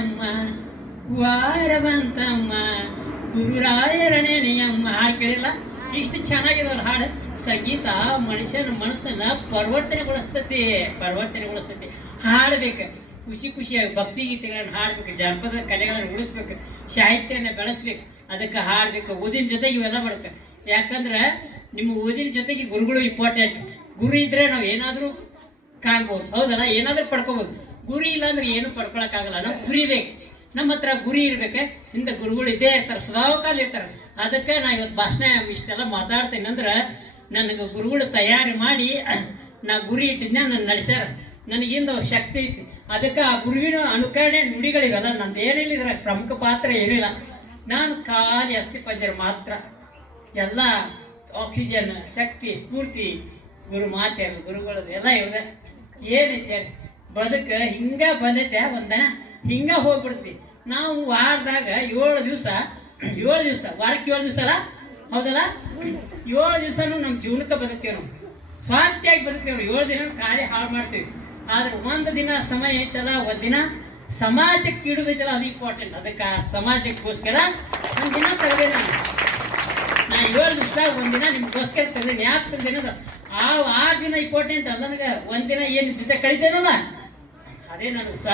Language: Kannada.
ಅಮ್ಮ ವಾರವಂತಮ್ಮ ಗುರುರಾಯರಣೆಯಮ್ಮ ಹಾಡು ಕೇಳಿಲ್ಲ ಇಷ್ಟು ಚೆನ್ನಾಗಿದವಲ್ಲ ಹಾಡು. ಸಂಗೀತ ಮನುಷ್ಯನ ಮನಸ್ಸನ್ನ ಪರಿವರ್ತನೆಗೊಳಿಸ್ತತಿ. ಹಾಡ್ಬೇಕು, ಖುಷಿ ಖುಷಿಯಾಗಿ ಭಕ್ತಿ ಗೀತೆಗಳನ್ನ ಹಾಡ್ಬೇಕು, ಜಾನಪದ ಕಲೆಗಳನ್ನ ಉಳಿಸ್ಬೇಕು, ಸಾಹಿತ್ಯನ ಬೆಳೆಸ್ಬೇಕು. ಅದಕ್ಕೆ ಹಾಡ್ಬೇಕು, ಓದಿನ ಜೊತೆಗೆ ಇವೆಲ್ಲ ಮಾಡ್ಬೇಕು. ಯಾಕಂದ್ರೆ ನಿಮ್ಮ ಓದಿನ ಜೊತೆಗೆ ಗುರುಗಳು ಇಂಪಾರ್ಟೆಂಟ್. ಗುರು ಇದ್ರೆ ನಾವು ಏನಾದ್ರೂ ಕಾಣ್ಬೋದು, ಹೌದಲ್ಲ, ಏನಾದ್ರೂ ಪಡ್ಕೋಬಹುದು. ಗುರಿ ಇಲ್ಲ ಅಂದ್ರೆ ಏನು ಪಡ್ಕೊಳಕ್ಕಾಗಲ್ಲ. ನಾವು ಗುರಿ ಬೇಕು, ನಮ್ಮ ಹತ್ರ ಗುರಿ ಇರ್ಬೇಕು. ಹಿಂದೆ ಗುರುಗಳು ಇದ್ದೇ ಇರ್ತಾರೆ, ಸದಾಕಾಲ ಇರ್ತಾರೆ. ಅದಕ್ಕೆ ನಾ ಇವತ್ತು ಭಾಷಣ ಇಷ್ಟೆಲ್ಲ ಮಾತಾಡ್ತೇನೆ ಅಂದ್ರೆ ನನಗೆ ಗುರುಗಳು ತಯಾರಿ ಮಾಡಿ ನಾ ಗುರಿ ಇಟ್ಟಿದ್ನ ನನ್ನ ನಡೆಸ್ಯಾರ. ನನಗಿಂದ ಶಕ್ತಿ ಐತಿ. ಅದಕ್ಕೆ ಆ ಗುರುವಿನ ಅನುಕರಣೆ ನುಡಿಗಳಿವೆಲ್ಲ ನಂದು ಏನಿಲ್ಲ, ಇದ್ರ ಪ್ರಮುಖ ಪಾತ್ರ ಏನಿಲ್ಲ. ನಾನು ಖಾಲಿ ಅಸ್ಥಿ ಪಂಜರ ಮಾತ್ರ. ಎಲ್ಲ ಆಕ್ಸಿಜನ್, ಶಕ್ತಿ, ಸ್ಫೂರ್ತಿ ಗುರು ಮಾತೆಯರು, ಗುರುಗಳದ್ದು ಎಲ್ಲ ಇವ್ರೆ. ಏನೈತೆ ಬದುಕ ಹಿಂಗ ಬಂದೈತೆ, ಒಂದನ ಹಿಂಗ ಹೋಗ್ಬಿಡ್ತೀವಿ ನಾವು. ವಾರದಾಗ 7 ದಿವಸ ವಾರಕ್ಕೆ 7 ದಿವಸ ಅಲ್ಲ, ಹೌದಲ್ಲ, 7 ದಿವಸನೂ ನಮ್ಮ ಜೀವನಕ್ಕೆ ಬದುಕ್ತೇವೆ. ನಾವು ಸ್ವಾರ್ಥಿಯಾಗಿ ಬದುಕ್ತೇವೆ. 7 ದಿನ ಖಾಲಿ ಹಾಳು ಮಾಡ್ತೀವಿ. ಆದ್ರೆ ಒಂದು ದಿನ ಸಮಯ ಐತಲ್ಲ, ಒಂದಿನ ಸಮಾಜಕ್ಕೆ ಇಡುದೈತಲ್ಲ, ಅದು ಇಂಪಾರ್ಟೆಂಟ್. ಅದಕ್ಕೆ ಸಮಾಜಕ್ಕೋಸ್ಕರ ಒಂದು ದಿನ ತೆಗೆದೇ ನಾನು 7 ದಿವಸ ಒಂದಿನ ನಿಮ್ಗೋಸ್ಕರ ತೆಗೆದೇನೆ. ಯಾಕೆ ತೆಗೆದೇನದ ಆ 6 ದಿನ ಇಂಪಾರ್ಟೆಂಟ್ ಅಲ್ಲ ನನಗೆ. ಒಂದಿನ ಏನು ಜೊತೆ ಕಳಿತೇನಲ್ಲ, ಅದೇ ನನಗೆ